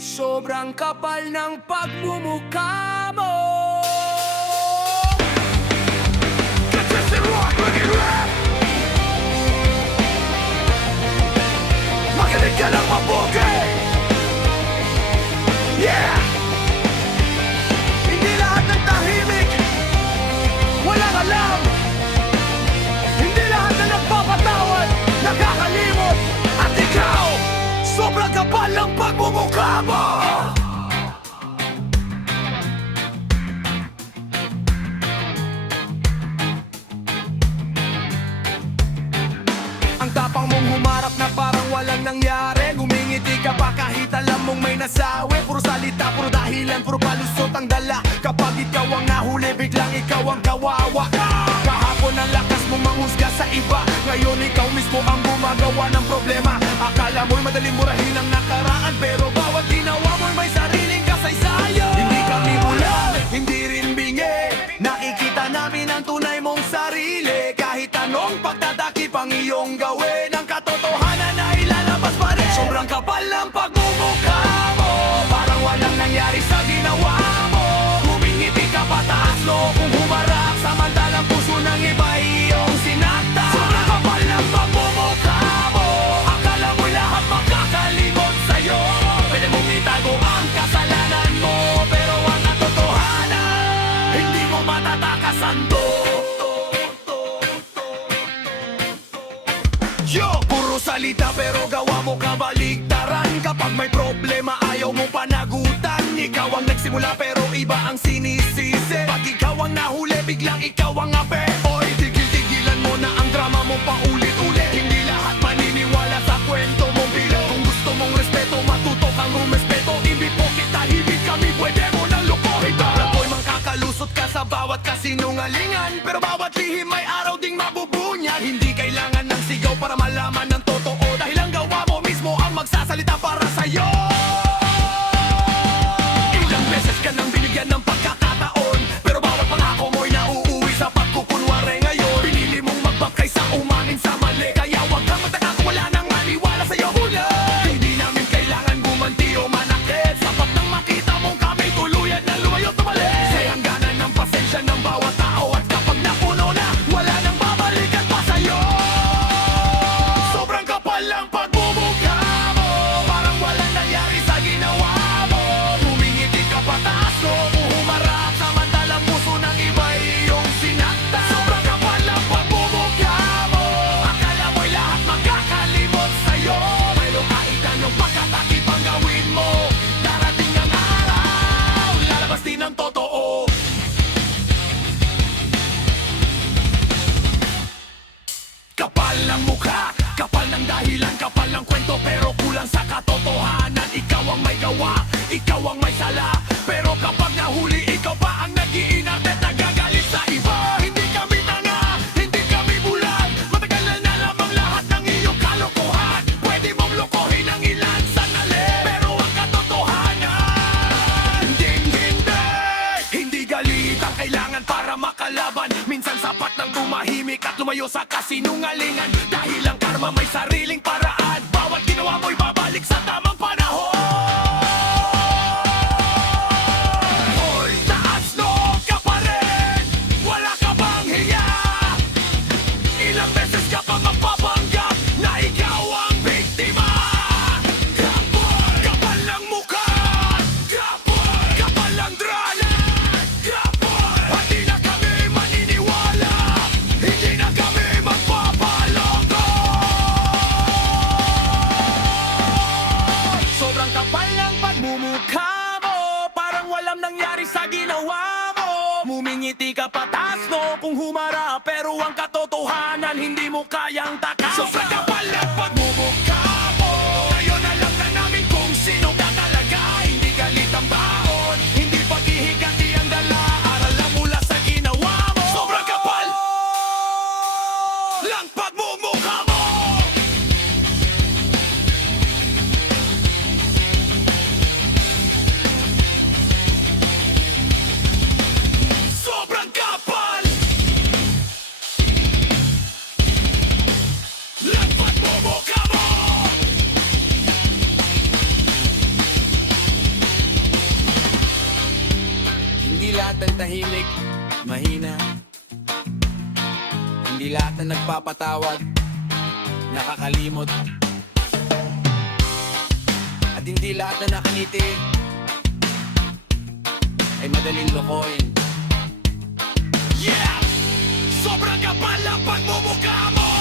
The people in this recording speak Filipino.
Sobrang kapal ng pagmumukha mo. Consistent rock, wicked rap. Makinig ka ng mabuti. Yeah! Hindi lahat ng tahimik walang alam. Hindi lahat na nagpapatawad nakakalimot. At ikaw, sobrang kapal ng pagmumukha mo. Ang tapang mong humarap na parang walang nangyari. Ngumingiti ka pa kahit alam mong may nasawi. Puro salita, puro dahilan, puro palusot ang dala. Kapag ikaw ang nahuli, biglang ikaw ang kawawa. Kahapon ang lakas mong manghusga sa iba. Ngayon ikaw mismo ang gumagawa ng problema. Akala mo'y madaling murahin ang nakaraan, pero bawat ginawa mo'y may sariling kasaysayan. Hindi kami bulag, hindi rin bingi. Nakikita namin ang tunay mong sarili. Kahit anong pagtatakip ang iyong gawin, ang katotohanan na ilalabas pa rin. Sobrang kapal ng pagmumukha mo, parang walang nangyari sa ginawa mo. Humingiti ka pataas no kung humarap, samantalang puso ng iba iyong sinakta. Sobrang kapal ng pagmumukha mo, akala mo lahat makakalimot sa'yo. Pwede mong itago ang kasalanan mo, pero ang katotohanan hindi mo matatakasan to. Yo! Puro salita pero gawa mo kabaligtaran. Kapag may problema ayaw mong panagutan. Ikaw ang nagsimula pero iba ang sinisisi. Pag ikaw ang nahuli biglang ikaw ang ape. Oy, tigil-tigilan mo na ang drama mong paulit-ulit. Hindi lahat maniniwala sa kwento mong bilo. Kung gusto mong respeto, matuto kang rumespeto. Hindi po kita hibig kami, pwede mo nang lukohin. Alam ko'y makakalusot ka sa bawat kasinungalingan, pero bawat lihim may araw ding mabubunya. Hindi kailangan ng sigaw para malaman ng totoo, dahil ang gawa mo mismo ang magsasalita para sa'yo. Ilang beses ka nang binigyan ng pagkakataon, pero bawat pangako mo'y nauuwi sa pagkukunwari. Ngayon pinili mong magbak kaysa umamin sa mali. Kaya huwag kang magtaka kung wala nang maniwala sa'yo. Hulay, hindi namin kailangan gumanti o manakit. Sapat nang makita mong kami tuluyan na lumayo tumalit. Kasi ang gana ng pasensya ng bawat tao, at kapag napuno na, wala nang babalikan pa sa'yo. Sobrang kapal ng pagmumukha mo, parang walang nangyari sa ginawa mo. Humingiti ka pataas no kung humarap, samantalang puso ng iba iyong sinakta. Sobrang kapal ng pagmumukha mo, akala mo'y lahat makakalimot sa'yo. Pero kahit anong pagkatakip ang gawin mo, darating ang araw, lalabas din ang totoo. Kapal ng mukha, kapal ng dahilan, kapal ng kwento, pero kulang sa katotohanan. Ikaw ang may gawa, ikaw ang may sala, pero kapag nahuli, ikaw pa ang nag-iinarte at nagagalit sa iba. Hindi kami tanga, hindi kami bulag, matagal na lamang lahat ng iyong kalokohan. Pwede mong lokohin ang ilan sandali, pero ang katotohanan hindi galit ang kailangan para makalaban. Minsan sapat ng tumahimik at lumayo sa kasinungalingan. Dahil ang karma may sariling paraan, bawat ginawa mo'y babalik sa tamang panahon. Hoy, taas loob ka pa rin, wala ka bang hiya? Ilang beses ka pa magpapanggap na ikaw ang biktima. Kapal, kapal ng mukha, kapal, kapal ng drala, kapal. At di na kami maniniwala, hindi na kami magpapaloko. Sobrang kapal ng pagmumukha mo, parang walang nangyari sa ginawa mo. Mumingiti ka pataas no kung humarap, pero ang katotohanan hindi mo kayang takaw. Sobrang kapal ng pagmumukha mo, ngayon alam na namin kung sino ka talaga. Hindi galit ang baon, hindi paghihiganti ang dala. Aral na mula sa ginawa mo. Sobrang kapal lang pagmumukha mo. Sobrang kapal lang lahat ng tahimik, mahina. Hindi lahat na nagpapatawad, nakakalimot. At hindi lahat na nakangiti ay madaling lokohin. Yeah! Sobrang kapal ang pagmumukha mo!